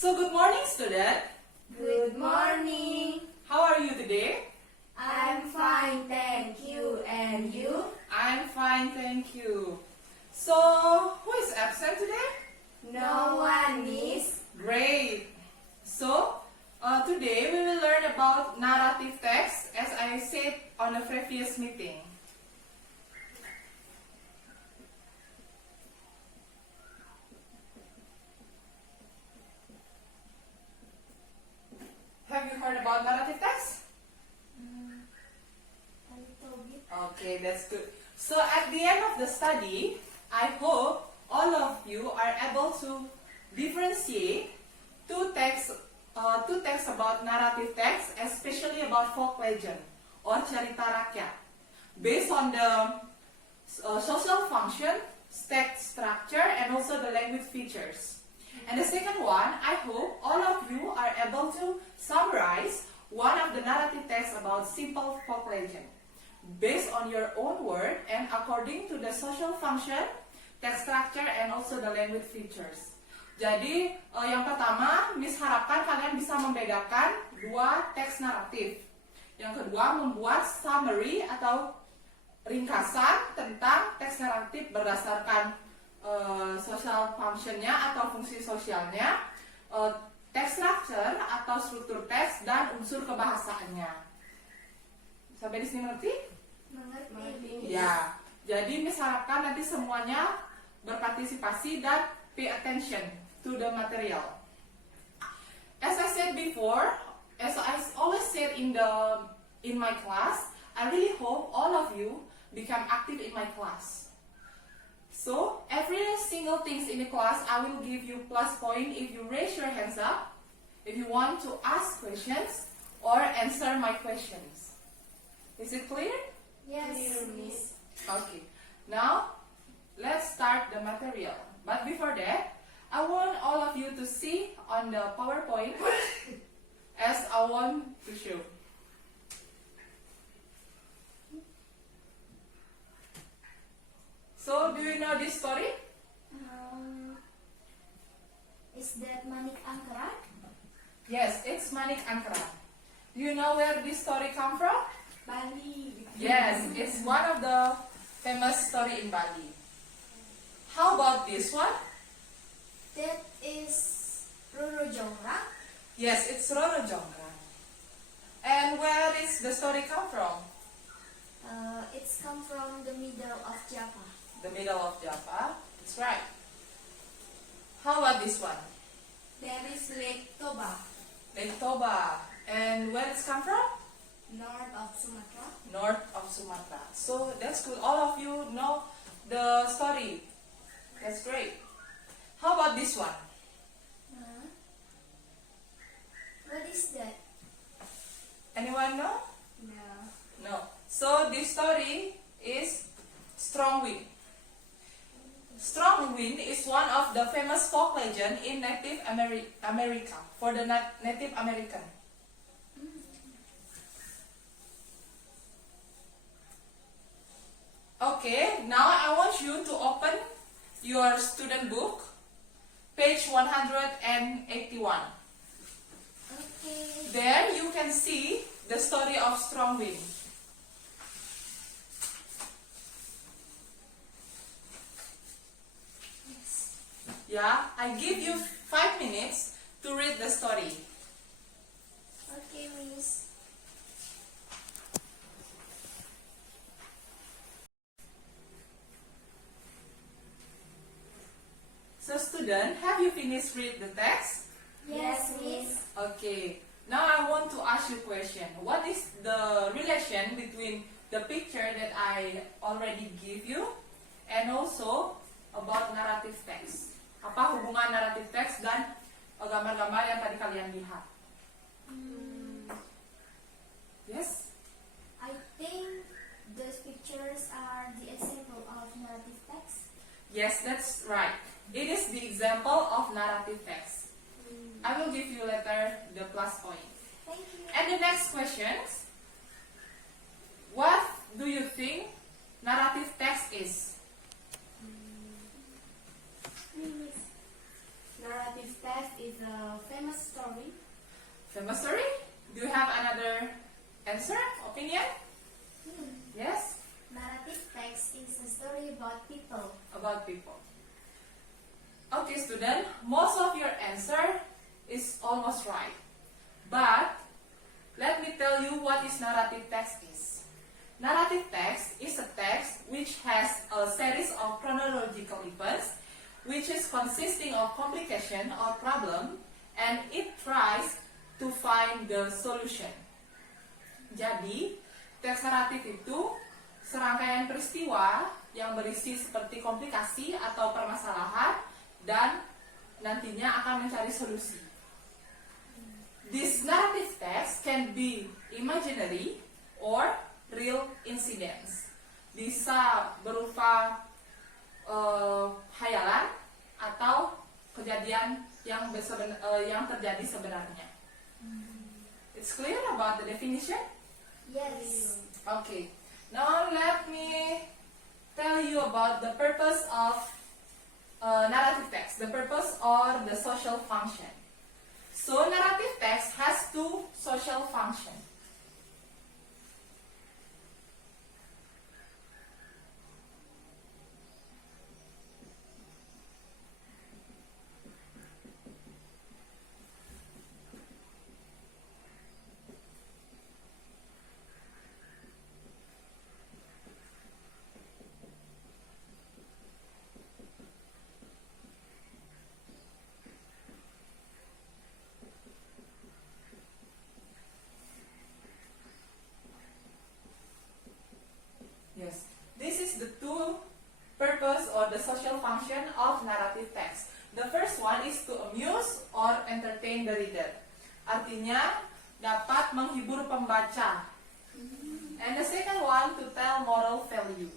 So good morning, student. Good morning. How are you today? I'm fine, thank you. And you? I'm fine, thank you. So, who is absent today? No one, miss. Great. So, today we will learn about narrative text as I said on the previous meeting. Have you heard about narrative text? A little bit. Okay, that's good. So at the end of the study, I hope all of you are able to differentiate two texts about narrative text, especially about folk legend or cerita rakyat, based on the social function, text structure, and also the language features. And the second one, I hope all of you are able to summarize one of the narrative texts about simple folk legend, based on your own word and according to the social function, text structure, and also the language features. Jadi, yang pertama, Miss harapkan kalian bisa membedakan dua teks naratif. Yang kedua, membuat summary atau ringkasan tentang teks naratif berdasarkan social functionnya atau fungsi sosialnya, text structure atau struktur teks, dan unsur kebahasaannya. Sampai di sini mengerti? Mengerti. Ya, jadi Miss harapkan nanti semuanya berpartisipasi dan pay attention to the material. As I said before, as I always said in my class, I really hope all of you become active in my class. So every single things in the class, I will give you plus point if you raise your hands up, if you want to ask questions or answer my questions. Is it clear? Yes, miss. Okay, now let's start the material. But before that, I want all of you to see on the PowerPoint as I want to show. So, do you know this story? Is that Manik Angkara? Yes, it's Manik Angkara. Do you know where this story come from? Bali. Yes, it's one of the famous story in Bali. How about this one? That is Roro Jonggrang. Yes, it's Roro Jonggrang. And where is the story come from? It's come from the middle of Java. The middle of Java. That's right. How about this one? There is Lake Toba, Lake Toba. And where it's come from? north of Sumatra. North of Sumatra. So that's good. All of you know the story. That's great. How about this one? What is that? Anyone know? No. No. So this story is Strong Wind. Strong Wind is one of the famous folk legend in Native America, for the Native American. Okay, now I want you to open your student book, page 181. Okay. There you can see the story of Strong Wind. Yes. Yeah, I give you 5 minutes to read the story. Okay, miss. So student, have you finished read the text? Yes, miss. Okay, now I want to ask you a question. What is the relation between the picture that I already give you and also about narrative text? Apa hubungan narrative text dan gambar-gambar yang tadi kalian lihat? Yes? I think those pictures are the example of narrative text. Yes, that's right. It is the example of narrative text. I will give you later the plus point. Thank you. And the next question, what do you think narrative text is? narrative text is a famous story. Famous story? Do you have another answer, opinion? Yes? Narrative text is a story about people. About people. Okay, student, most of your answer is almost right. But let me tell you what is narrative text is. Narrative text is a text which has a series of chronological events which is consisting of complication or problem and it tries to find the solution. Jadi, teks naratif itu serangkaian peristiwa yang berisi seperti komplikasi atau permasalahan dan nantinya akan mencari solusi. This narrative text can be imaginary or real incidents. Bisa berupa hayalan atau kejadian yang terjadi sebenarnya. It's clear about the definition? Yes. Okay. Now let me tell you about the purpose of narrative text, the purpose or the social function. So narrative text has two social functions. Yes, this is the two purpose or the social function of narrative text. The first one is to amuse or entertain the reader. Artinya dapat menghibur pembaca. And the second one to tell moral value.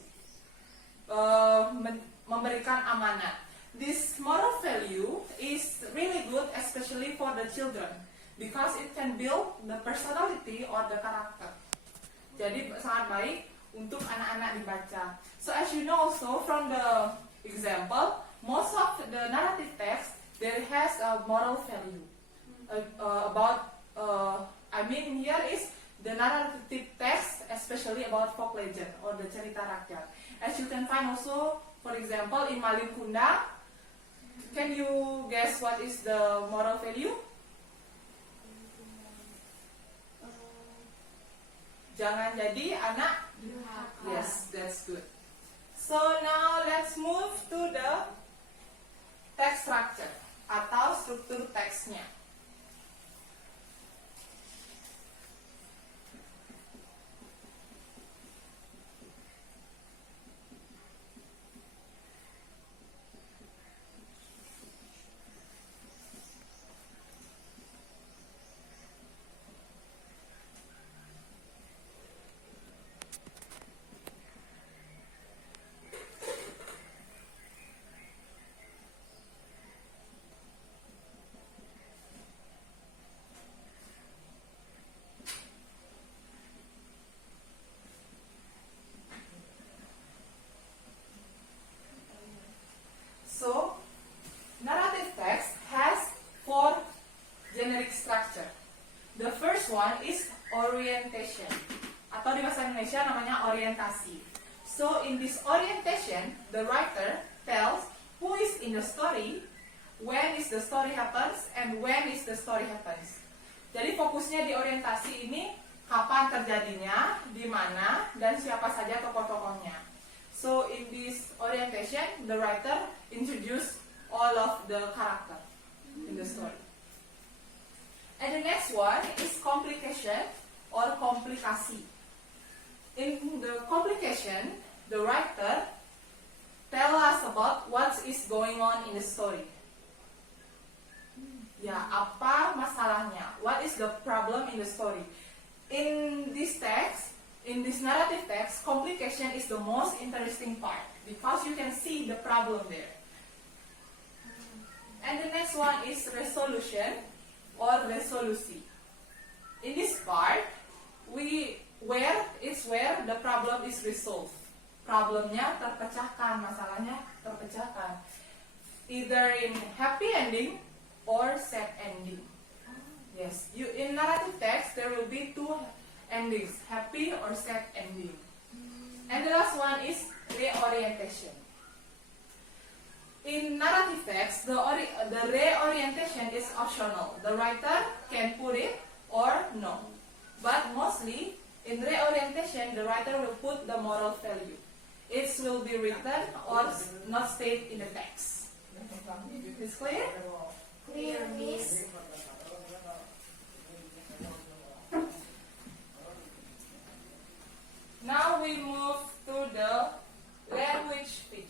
Memberikan amanat. This moral value is really good especially for the children because it can build the personality or the character. Jadi sangat baik untuk anak-anak dibaca. So as you know also from the example, most of the narrative text there has a moral value here is the narrative text especially about folk legend or the cerita rakyat. As you can find also, for example, in Malin Kundang, can you guess what is the moral value? Jangan jadi anak. Yes, that's good. So now let's move to the text structure atau struktur teksnya. So, narrative text has four generic structure. The first one is orientation, atau di bahasa Indonesia namanya orientasi. So, in this orientation, the writer tells who is in the story, when is the story happens, and when is the story happens. Jadi fokusnya di orientasi ini kapan terjadinya, di mana, dan siapa saja tokoh-tokohnya. So in this orientation, the writer introduced all of the character in the story. And the next one is complication or komplikasi. In the complication, the writer tell us about what is going on in the story. Ya, apa masalahnya? What is the problem in the story? In this text, in this narrative text, complication is the most interesting part because you can see the problem there. And the next one is resolution or resolusi. In this part, where the problem is resolved. Problemnya terpecahkan, masalahnya terpecahkan. either in happy ending or sad ending. Yes, in narrative text there will be two endings, happy or sad ending. And the last one is reorientation. In narrative text, the reorientation is optional. The writer can put it or no. But mostly, in reorientation, the writer will put the moral value. It will be written or not stayed in the text. Is clear? Clear, miss. Now we move to the language feature.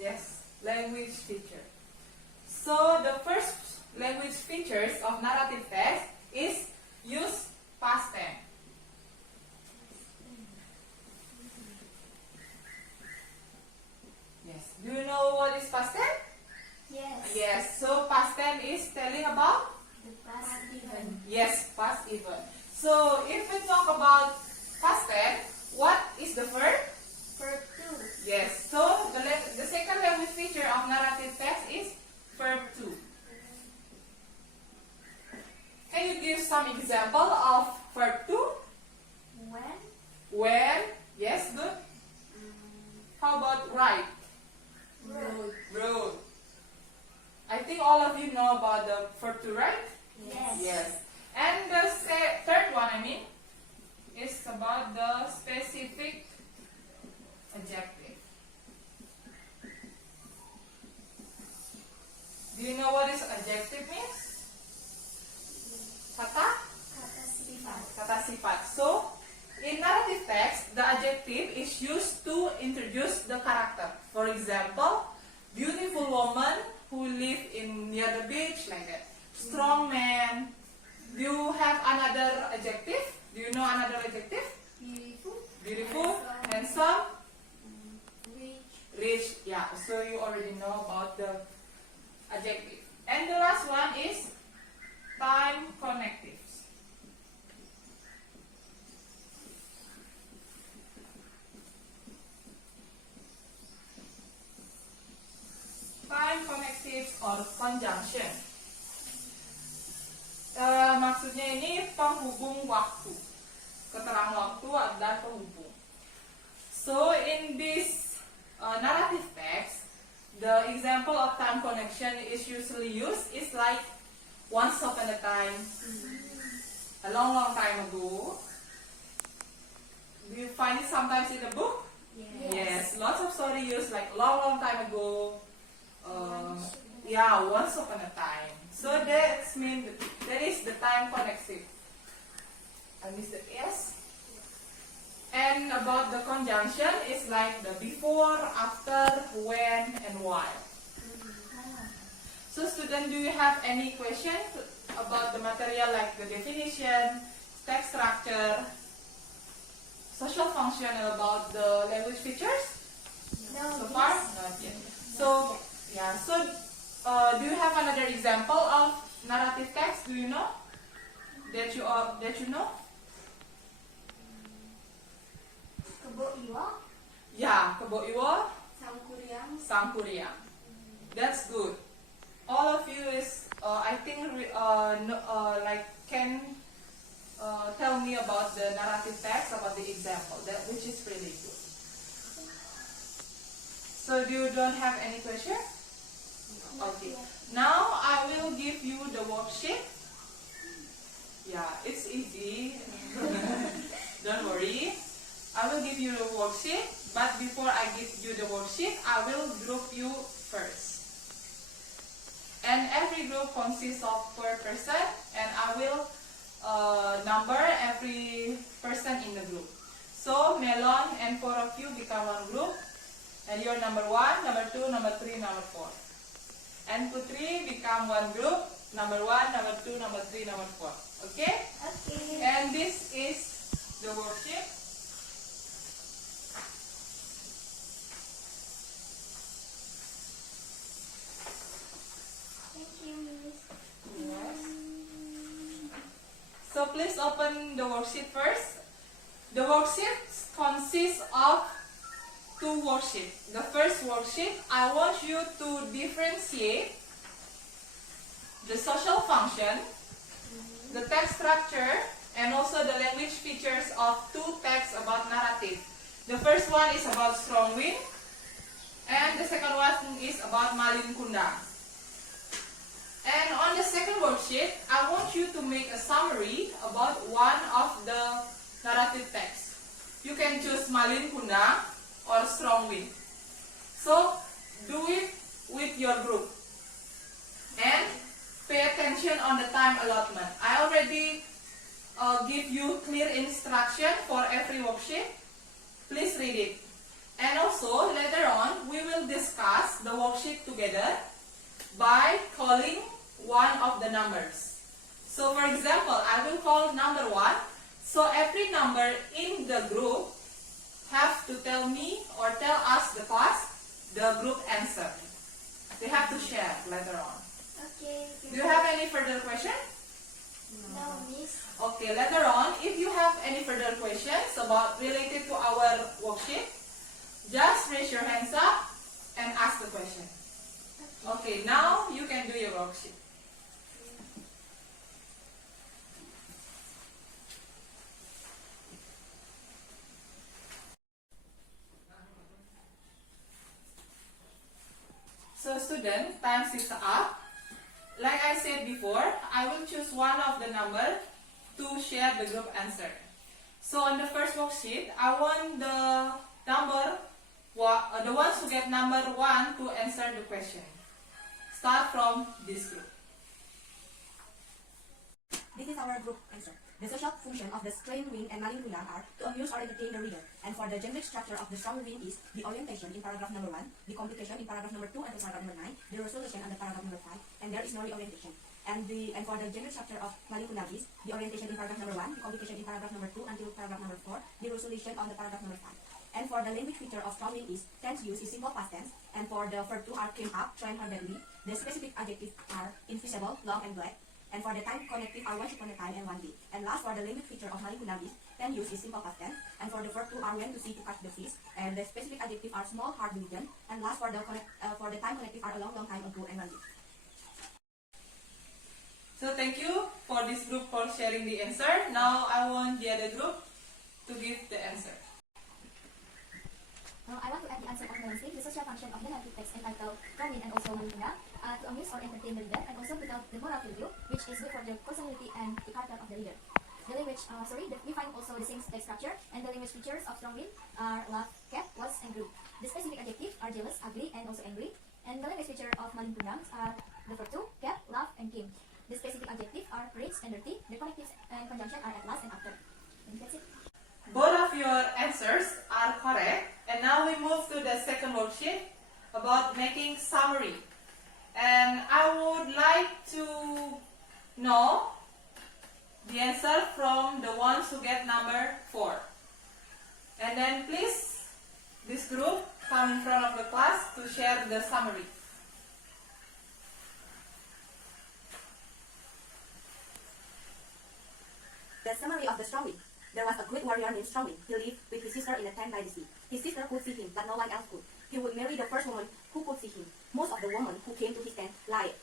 Yes, language feature. So the first language features of narrative text is use past tense. Yes. Do you know what is past tense? Yes. Yes. So past tense is telling about The past even. yes, past even. So if we talk about past tense, what is the verb? Verb 2. Yes. So the second language feature of narrative text is verb 2. Can you give some example of verb 2? When? When? Yes, good. How about write? Wrote. Wrote. I think all of you know about the verb to write. Yes. Yes. And the third one, is about the specific adjective. Do you know what is adjective means? Kata? Kata sifat. Kata sifat. So, in narrative text, the adjective is used to introduce the character. For example, beautiful woman who live near the beach, like that. Strong man. Do you have another adjective? Do you know another adjective? Beautiful. Beautiful, handsome, Rich. rich. Yeah, so you already know about the adjective. And the last one is time connectives. Time connectives or conjunction. Maksudnya ini penghubung waktu. Keterangan waktu adalah penghubung. So in this narrative text, the example of time connection is usually used is like once upon a time, a long time ago. Do you find it sometimes in the book? Yes, lots of story used like long time ago. Yeah, once upon a time. So that is the time connective. I missed the S. And about the conjunction is like the before, after, when, and while. So student, do you have any question about the material like the definition, text structure, social function about the language features? No. So far? Not yet. So, yeah. So, do you have another example of narrative text? Do you know? That you know? Kebo Iwa. Yeah, Kebo Iwa, Sangkuriang. Sangkuriang. That's good. All of you is, I think, can tell me about the narrative text, about the example, which is really good. So, you don't have any question? Okay. Now I will give you the worksheet. Yeah, it's easy. Don't worry. I will give you the worksheet, but before I give you the worksheet, I will group you first. And every group consists of 4 person, and I will number every person in the group. So Melon and 4 of you become one group, and you're number 1, number 2, number 3, number 4. And Putri become one group, number 1, number 2, number 3, number 4. Okay? Okay. And this is the worksheet. So please open the worksheet first. The worksheet consists of two worksheets. The first worksheet, I want you to differentiate the social function, the text structure, and also the language features of two texts about narrative. The first one is about strong wind, and the second one is about Malin Kundang. And on the second worksheet, I want you to make a summary about one of the narrative texts. You can choose Malin Kundang or strong wind. So do it with your group and pay attention on the time allotment. I already give you clear instruction for every worksheet. Please read it. And also later on we will discuss the worksheet together by calling one of the numbers. So for example, I will call number 1. So every number in the group have to tell me or tell us the class the group answer. They have to share later on. Okay. Do you have any further question? No, Miss. Okay, later on, if you have any further questions about related to our worksheet, just raise your hands up and ask the question. Okay, now you can do your worksheet. So student, time is up. Like I said before, I will choose one of the number to share the group answer. So on the first worksheet, I want the ones who get number 1 to answer the question. Start from this group. This is our group answer. The social function of the strain wind and Malin Kundang are to amuse or entertain the reader. And for the generic structure of the strong wind is the orientation in paragraph number 1, the complication in paragraph number 2 until paragraph number 9, the resolution under paragraph number 5, and there is no reorientation. And for the generic structure of Malin Kundang is the orientation in paragraph number 1, the complication in paragraph number 2 until paragraph number 4, the resolution on the paragraph number 5. And for the language feature of strong wind is tense use is simple past tense, and for the verb to are came up, trying hardly, the specific adjectives are invisible, long, and black. And for the time connective are once upon a time and one day. And last, for the language feature of Malin Kundang is ten use is simple past tense. And for the verb to are when to see to catch the fish. And the specific adjective are small, hard, diligent. And last, for the time connective are a long, long time ago and one day. So thank you for this group for sharing the answer. Now I want the other group to give the answer. I want to add the answer of Melanie, the social function of the narrative text entitled Strong Wind and also Malin Kundang, to amuse or entertain the reader, and also to tell the moral value, which is good for the personality and the character of the reader. The language, we find also the same text structure, and the language features of strong wind are love, cat, was, and group. The specific adjectives are jealous, ugly, and also angry. And the language feature of Malin Kundang are the verb to, cat, love, and king. The specific adjectives are rich and dirty. The connectives and conjunction are at last and after. And that's it. Both of your answers are correct. And now we move to the second worksheet about making summary. And I would like to know the answer from the ones who get number 4. And then please, this group come in front of the class to share the summary. The summary of the strong wind. There was a great warrior named Strong Wind. He lived with his sister in a Tang dynasty. His sister could see him, but no one else could. He would marry the first woman who could see him. Most of the women who came to his tent lied,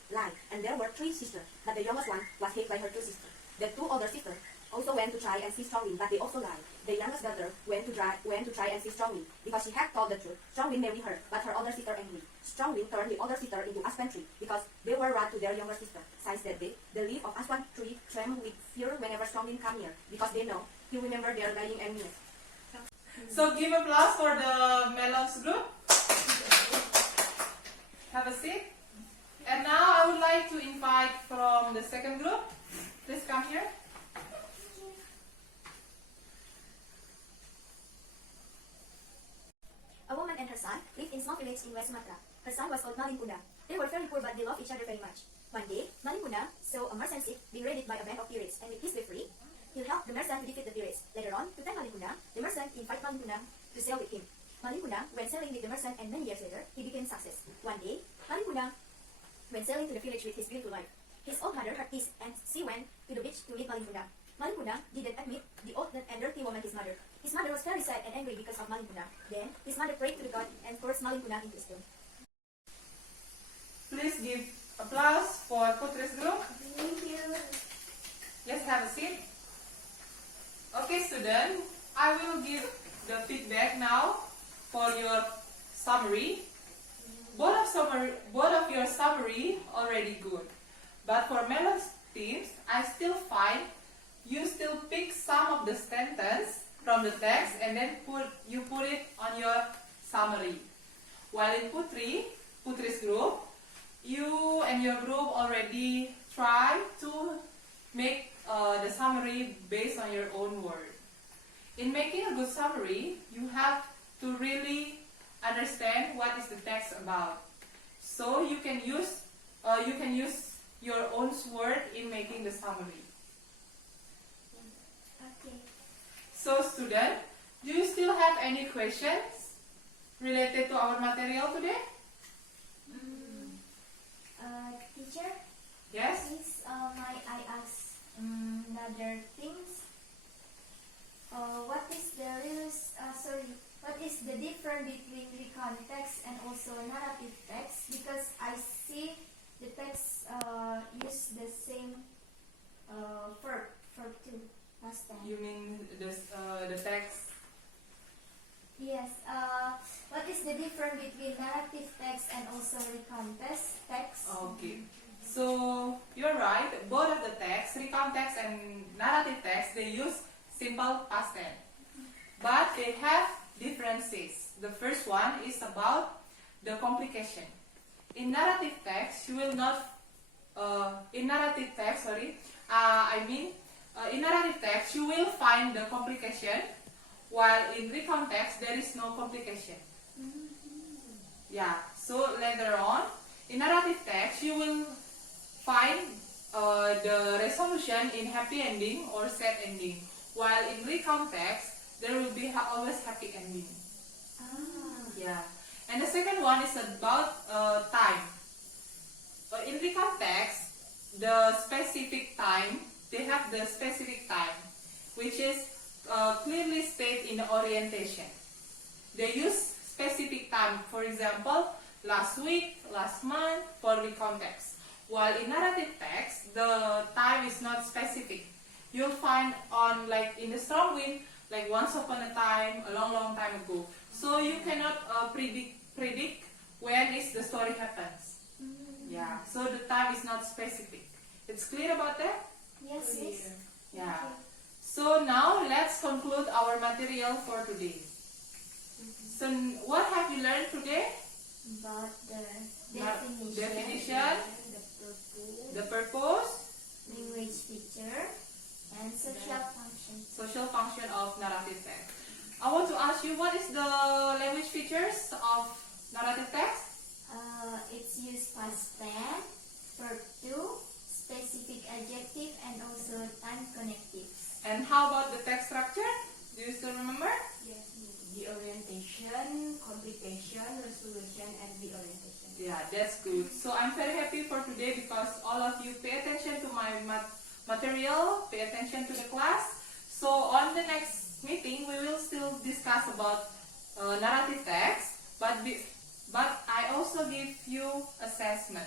and there were 3 sisters, but the youngest one was hated by her 2 sisters. The 2 older sisters also went to try and see Strong Wind, but they also lied. The youngest daughter went to try and see Strong Wind because she had told the truth. Strong Wind married her, but her older sister angry. Strong Wind turned the older sister into aspen tree because they were wrath to their younger sister. Since that day, the leaf of aspen tree trembled with fear whenever Strong Wind came near, because they know he remember their dying enemies. So give applause for the Melons group. Have a seat. And now I would like to invite from the second group. Please come here. A woman and her son lived in small village in West Sumatra. Her son was called Malin Kundang. They were very poor, but they loved each other very much. One day, Malin Kundang saw a merchant ship being raided by a band of pirates, and with his way free, he helped the merchant to defeat the pirates. Later on, to thank Malin Kundang, the merchant invited Malin Kundang to sail with him. Malin Kundang went sailing with the merchant, and many years later, he became success. One day, Malin Kundang went sailing to the village with his beautiful wife. His old mother heard this, and she went to the beach to meet Malin Kundang. Malin Kundang didn't admit the oath and dirty woman his mother. His mother was very sad and angry because of Malin Kundang. Then his mother prayed to the god and forced Malin Kundang into his tomb. Please give applause for Putri's group. Thank you. Let's have a seat. Okay, student, I will give the feedback now for your summary. Both of your summary already good, but for Melo's teams, I still find you still pick some of the sentence from the text and then put it on your summary. While in Putri's group, you and your group already try to make the summary based on your own word. In making a good summary, you have to really understand what is the text about. So you can use your own word in making the summary. Okay. So student, do you still have any questions related to our material today? Teacher, Yes? please, might I ask another things? What is the difference between recount text and also narrative text? Because I see the text use the same verb to past tense. You mean the text? Yes. What is the difference between narrative text and also recount text? Okay. So you're right. Both of the text, recount text and narrative text, they use simple past tense, but they have differences. The first one is about the complication. In narrative text, you will not. In narrative text, you will find the complication, while in recount text there is no complication. Yeah. So later on, in narrative text, you will find the resolution in happy ending or sad ending, while in recount text there will be always happy ending. Yeah. And the second one is about time. In recount text, the specific time, they have the specific time, which is clearly stated in the orientation. They use specific time, for example, last week, last month, for recount text. While in narrative text, the time is not specific. You'll find on, like in the Strong Wind, like once upon a time, a long time ago. So you cannot predict when is the story happens. Yeah. So the time is not specific. It's clear about that? Yes, yes. Yeah. So now let's conclude our material for today. So what have you learned today? About the Definition, the purpose, the purpose, language feature, and social function. social function of narrative text. I want to ask you, what is the language features of narrative text? It's used past tense, verb to, specific adjective, and also time connectives. And how about the text structure? Do you still remember? Yes, the orientation, complication, resolution, and the orientation. Yeah, that's good. So I'm very happy for today because all of you pay attention to my material, pay attention to the class. So on the next meeting, we will still discuss about narrative text, but I also give you assessment.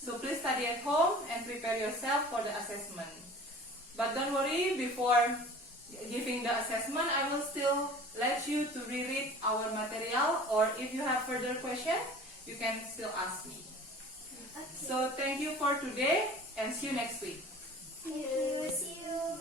So please study at home and prepare yourself for the assessment. But don't worry, before giving the assessment, I will still let you to reread our material, or if you have further questions, you can still ask me. Okay. So thank you for today and see you next week. See you.